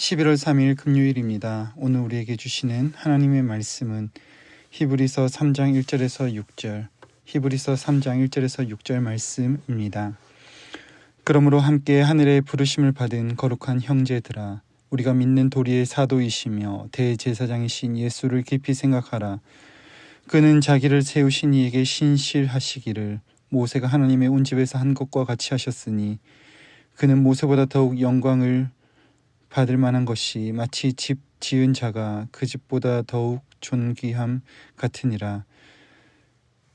11월 3일 금요일입니다. 오늘 우리에게 주시는 하나님의 말씀은 히브리서 3장 1절에서 6절, 히브리서 3장 1절에서 6절 말씀입니다. 그러므로 함께 하늘의 부르심을 받은 거룩한 형제들아, 우리가 믿는 도리의 사도이시며 대제사장이신 예수를 깊이 생각하라. 그는 자기를 세우신 이에게 신실하시기를 모세가 하나님의 온 집에서 한 것과 같이 하셨으니 그는 모세보다 더욱 영광을 받을 만한 것이 마치 집 지은 자가 그 집보다 더욱 존귀함 같으니라.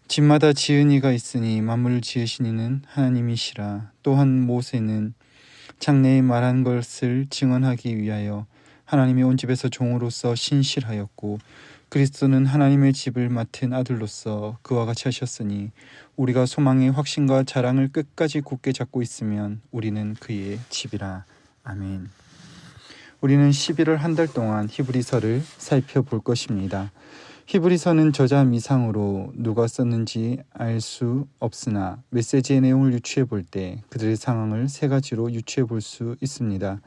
집마다 지은 이가 있으니 만물을 지으신 이는 하나님이시라. 또한 모세는 장래에 말한 것을 증언하기 위하여 하나님의 온 집에서 종으로서 신실하였고 그리스도는 하나님의 집을 맡은 아들로서 그와 같이 하셨으니 우리가 소망의 확신과 자랑을 끝까지 굳게 잡고 있으면 우리는 그의 집이라. 아멘. 우리는 11월 한 달 동안 히브리서를 살펴볼 것입니다. 히브리서는 저자 미상으로 누가 썼는지 알 수 없으나 메시지의 내용을 유추해 볼 때 그들의 상황을 세 가지로 유추해 볼 수 있습니다.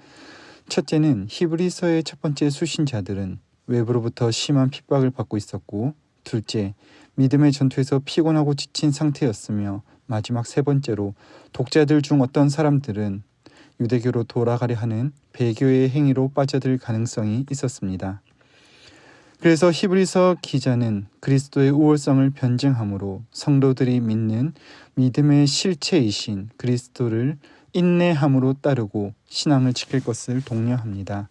첫째는 히브리서의 첫 번째 수신자들은 외부로부터 심한 핍박을 받고 있었고, 둘째, 믿음의 전투에서 피곤하고 지친 상태였으며, 마지막 세 번째로 독자들 중 어떤 사람들은 유대교로 돌아가려 하는 배교의 행위로 빠져들 가능성이 있었습니다. 그래서 히브리서 기자는 그리스도의 우월성을 변증함으로 성도들이 믿는 믿음의 실체이신 그리스도를 인내함으로 따르고 신앙을 지킬 것을 독려합니다.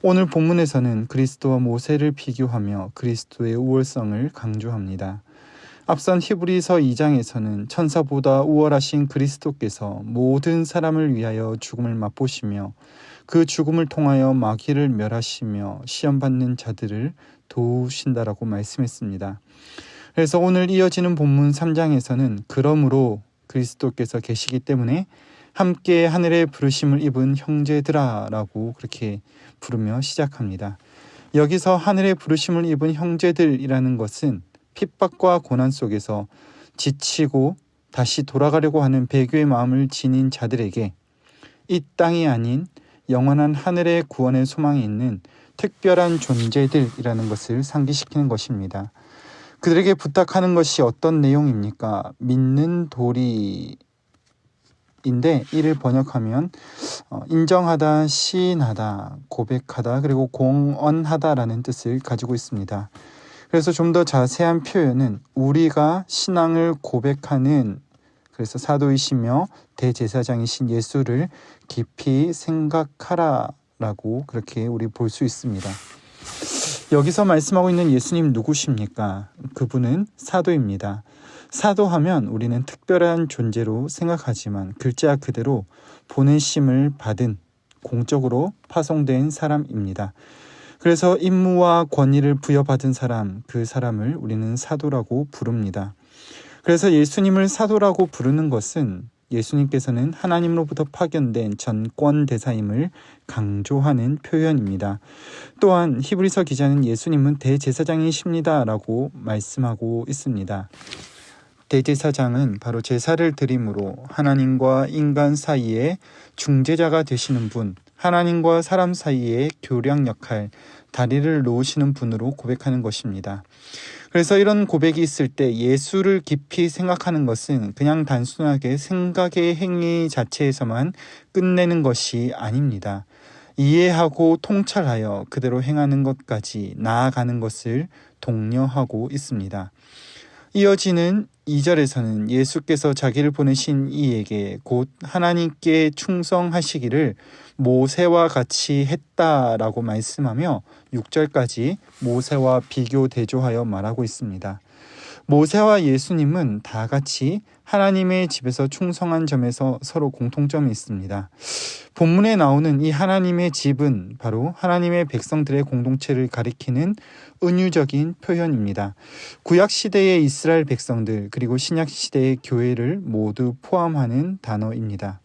오늘 본문에서는 그리스도와 모세를 비교하며 그리스도의 우월성을 강조합니다. 앞선 히브리서 2장에서는 천사보다 우월하신 그리스도께서 모든 사람을 위하여 죽음을 맛보시며 그 죽음을 통하여 마귀를 멸하시며 시험받는 자들을 도우신다라고 말씀했습니다. 그래서 오늘 이어지는 본문 3장에서는 그러므로 그리스도께서 계시기 때문에 함께 하늘의 부르심을 입은 형제들아라고 그렇게 부르며 시작합니다. 여기서 하늘의 부르심을 입은 형제들이라는 것은 핍박과 고난 속에서 지치고 다시 돌아가려고 하는 배교의 마음을 지닌 자들에게 이 땅이 아닌 영원한 하늘의 구원의 소망이 있는 특별한 존재들이라는 것을 상기시키는 것입니다. 그들에게 부탁하는 것이 어떤 내용입니까? 믿는 도리인데 이를 번역하면 인정하다, 시인하다, 고백하다, 그리고 공언하다라는 뜻을 가지고 있습니다. 그래서 좀 더 자세한 표현은 우리가 신앙을 고백하는, 그래서 사도이시며 대제사장이신 예수를 깊이 생각하라라고 그렇게 우리 볼 수 있습니다. 여기서 말씀하고 있는 예수님 누구십니까? 그분은 사도입니다. 사도하면 우리는 특별한 존재로 생각하지만 글자 그대로 보내심을 받은 공적으로 파송된 사람입니다. 그래서 임무와 권위를 부여받은 사람, 그 사람을 우리는 사도라고 부릅니다. 그래서 예수님을 사도라고 부르는 것은 예수님께서는 하나님으로부터 파견된 전권대사임을 강조하는 표현입니다. 또한 히브리서 기자는 예수님은 대제사장이십니다라고 말씀하고 있습니다. 대제사장은 바로 제사를 드림으로 하나님과 인간 사이에 중재자가 되시는 분, 하나님과 사람 사이의 교량 역할, 다리를 놓으시는 분으로 고백하는 것입니다. 그래서 이런 고백이 있을 때 예수를 깊이 생각하는 것은 그냥 단순하게 생각의 행위 자체에서만 끝내는 것이 아닙니다. 이해하고 통찰하여 그대로 행하는 것까지 나아가는 것을 독려하고 있습니다. 이어지는 2절에서는 예수께서 자기를 보내신 이에게 곧 하나님께 충성하시기를 모세와 같이 했다라고 말씀하며 6절까지 모세와 비교 대조하여 말하고 있습니다. 모세와 예수님은 다 같이 하나님의 집에서 충성한 점에서 서로 공통점이 있습니다. 본문에 나오는 이 하나님의 집은 바로 하나님의 백성들의 공동체를 가리키는 은유적인 표현입니다. 구약시대의 이스라엘 백성들 그리고 신약시대의 교회를 모두 포함하는 단어입니다.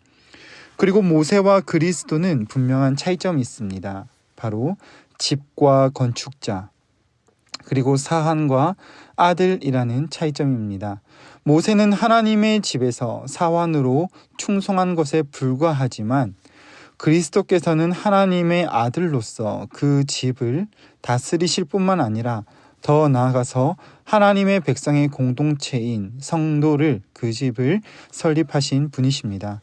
그리고 모세와 그리스도는 분명한 차이점이 있습니다. 바로 집과 건축자, 그리고 사환과 아들이라는 차이점입니다. 모세는 하나님의 집에서 사환으로 충성한 것에 불과하지만 그리스도께서는 하나님의 아들로서 그 집을 다스리실 뿐만 아니라 더 나아가서 하나님의 백성의 공동체인 성도를 그 집을 설립하신 분이십니다.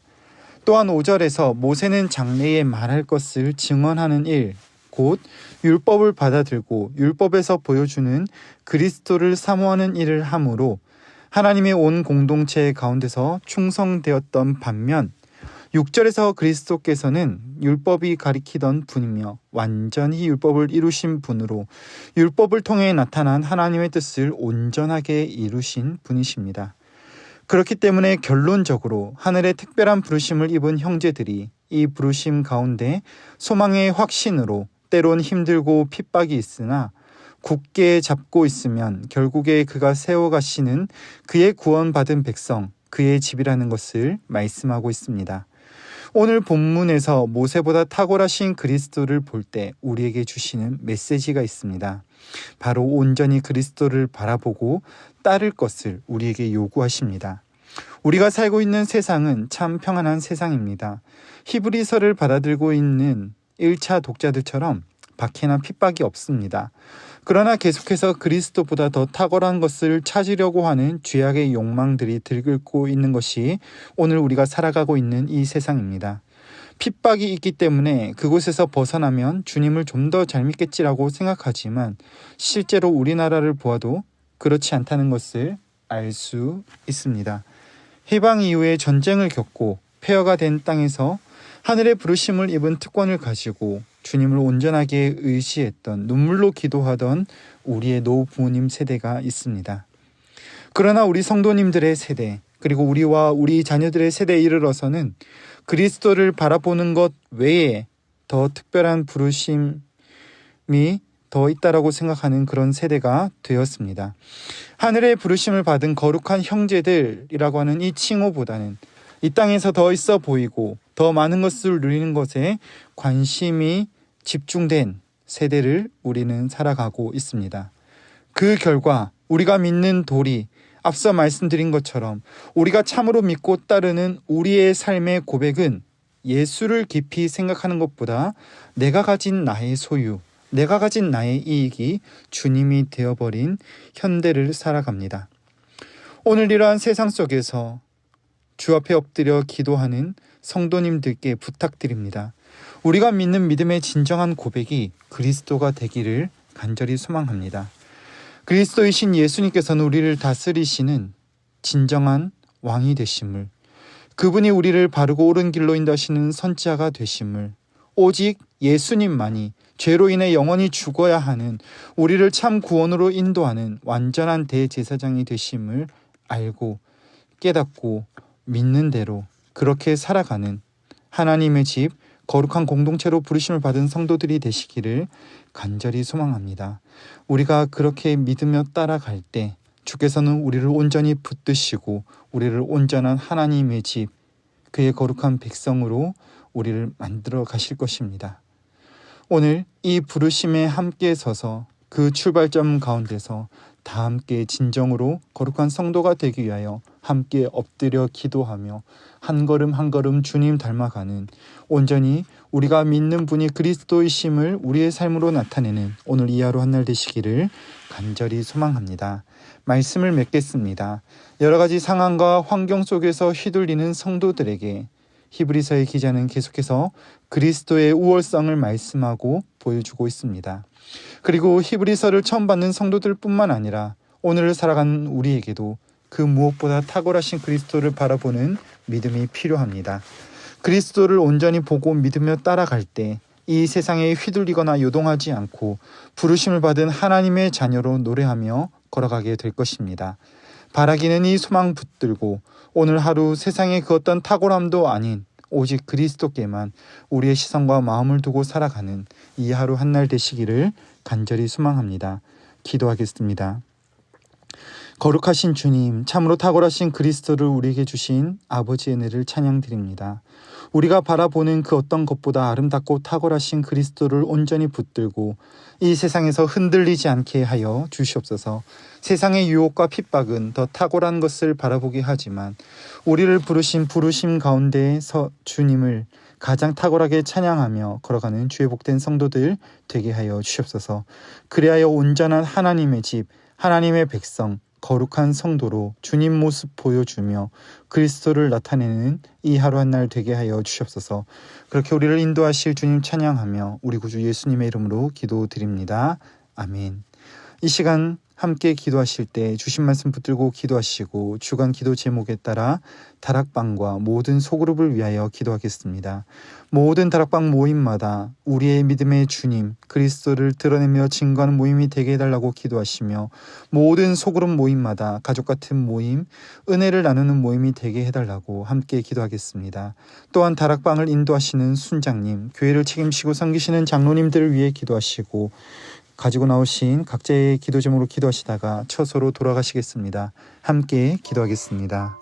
또한 5절에서 모세는 장래에 말할 것을 증언하는 일, 곧 율법을 받아들고 율법에서 보여주는 그리스도를 사모하는 일을 함으로 하나님의 온 공동체 가운데서 충성되었던 반면 6절에서 그리스도께서는 율법이 가리키던 분이며 완전히 율법을 이루신 분으로 율법을 통해 나타난 하나님의 뜻을 온전하게 이루신 분이십니다. 그렇기 때문에 결론적으로 하늘의 특별한 부르심을 입은 형제들이 이 부르심 가운데 소망의 확신으로 때론 힘들고 핍박이 있으나 굳게 잡고 있으면 결국에 그가 세워가시는 그의 구원받은 백성, 그의 집이라는 것을 말씀하고 있습니다. 오늘 본문에서 모세보다 탁월하신 그리스도를 볼 때 우리에게 주시는 메시지가 있습니다. 바로 온전히 그리스도를 바라보고 따를 것을 우리에게 요구하십니다. 우리가 살고 있는 세상은 참 평안한 세상입니다. 히브리서를 받아들고 있는 1차 독자들처럼 박해나 핍박이 없습니다. 그러나 계속해서 그리스도보다 더 탁월한 것을 찾으려고 하는 죄악의 욕망들이 들끓고 있는 것이 오늘 우리가 살아가고 있는 이 세상입니다. 핍박이 있기 때문에 그곳에서 벗어나면 주님을 좀 더 잘 믿겠지라고 생각하지만 실제로 우리나라를 보아도 그렇지 않다는 것을 알 수 있습니다. 해방 이후에 전쟁을 겪고 폐허가 된 땅에서 하늘의 부르심을 입은 특권을 가지고 주님을 온전하게 의지했던, 눈물로 기도하던 우리의 노후 부모님 세대가 있습니다. 그러나 우리 성도님들의 세대, 그리고 우리와 우리 자녀들의 세대에 이르러서는 그리스도를 바라보는 것 외에 더 특별한 부르심이 더 있다라고 생각하는 그런 세대가 되었습니다. 하늘의 부르심을 받은 거룩한 형제들이라고 하는 이 칭호보다는 이 땅에서 더 있어 보이고 더 많은 것을 누리는 것에 관심이 집중된 세대를 우리는 살아가고 있습니다. 그 결과 우리가 믿는 도리, 앞서 말씀드린 것처럼 우리가 참으로 믿고 따르는 우리의 삶의 고백은 예수를 깊이 생각하는 것보다 내가 가진 나의 소유, 내가 가진 나의 이익이 주님이 되어버린 현대를 살아갑니다. 오늘 이러한 세상 속에서 주 앞에 엎드려 기도하는 성도님들께 부탁드립니다. 우리가 믿는 믿음의 진정한 고백이 그리스도가 되기를 간절히 소망합니다. 그리스도이신 예수님께서는 우리를 다스리시는 진정한 왕이 되심을, 그분이 우리를 바르고 옳은 길로 인도하시는 선지자가 되심을, 오직 예수님만이 죄로 인해 영원히 죽어야 하는 우리를 참 구원으로 인도하는 완전한 대제사장이 되심을 알고 깨닫고 믿는 대로 그렇게 살아가는 하나님의 집, 거룩한 공동체로 부르심을 받은 성도들이 되시기를 간절히 소망합니다. 우리가 그렇게 믿으며 따라갈 때 주께서는 우리를 온전히 붙드시고 우리를 온전한 하나님의 집, 그의 거룩한 백성으로 우리를 만들어 가실 것입니다. 오늘 이 부르심에 함께 서서 그 출발점 가운데서 다 함께 진정으로 거룩한 성도가 되기 위하여 함께 엎드려 기도하며 한 걸음 한 걸음 주님 닮아가는, 온전히 우리가 믿는 분이 그리스도이심을 우리의 삶으로 나타내는 오늘 이 하루 한날 되시기를 간절히 소망합니다. 말씀을 맺겠습니다. 여러 가지 상황과 환경 속에서 휘둘리는 성도들에게 히브리서의 기자는 계속해서 그리스도의 우월성을 말씀하고 보여주고 있습니다. 그리고 히브리서를 처음 받는 성도들 뿐만 아니라 오늘을 살아가는 우리에게도 그 무엇보다 탁월하신 그리스도를 바라보는 믿음이 필요합니다. 그리스도를 온전히 보고 믿으며 따라갈 때 이 세상에 휘둘리거나 요동하지 않고 부르심을 받은 하나님의 자녀로 노래하며 걸어가게 될 것입니다. 바라기는 이 소망 붙들고 오늘 하루 세상의 그 어떤 탁월함도 아닌 오직 그리스도께만 우리의 시선과 마음을 두고 살아가는 이 하루 한날 되시기를 간절히 소망합니다. 기도하겠습니다. 거룩하신 주님, 참으로 탁월하신 그리스도를 우리에게 주신 아버지의 은혜를 찬양드립니다. 우리가 바라보는 그 어떤 것보다 아름답고 탁월하신 그리스도를 온전히 붙들고 이 세상에서 흔들리지 않게 하여 주시옵소서. 세상의 유혹과 핍박은 더 탁월한 것을 바라보게 하지만 우리를 부르신 부르심 가운데서 주님을 가장 탁월하게 찬양하며 걸어가는 주의 복된 성도들 되게 하여 주시옵소서. 그리하여 온전한 하나님의 집, 하나님의 백성, 거룩한 성도로 주님 모습 보여주며 그리스도를 나타내는 이 하루 한 날 되게 하여 주시옵소서. 그렇게 우리를 인도하실 주님 찬양하며 우리 구주 예수님의 이름으로 기도드립니다. 아멘. 이 시간 함께 기도하실 때 주신 말씀 붙들고 기도하시고 주간 기도 제목에 따라 다락방과 모든 소그룹을 위하여 기도하겠습니다. 모든 다락방 모임마다 우리의 믿음의 주님 그리스도를 드러내며 증거하는 모임이 되게 해달라고 기도하시며 모든 소그룹 모임마다 가족 같은 모임, 은혜를 나누는 모임이 되게 해달라고 함께 기도하겠습니다. 또한 다락방을 인도하시는 순장님, 교회를 책임지고 섬기시는 장로님들을 위해 기도하시고 가지고 나오신 각자의 기도 제목으로 기도하시다가 처소로 돌아가시겠습니다. 함께 기도하겠습니다.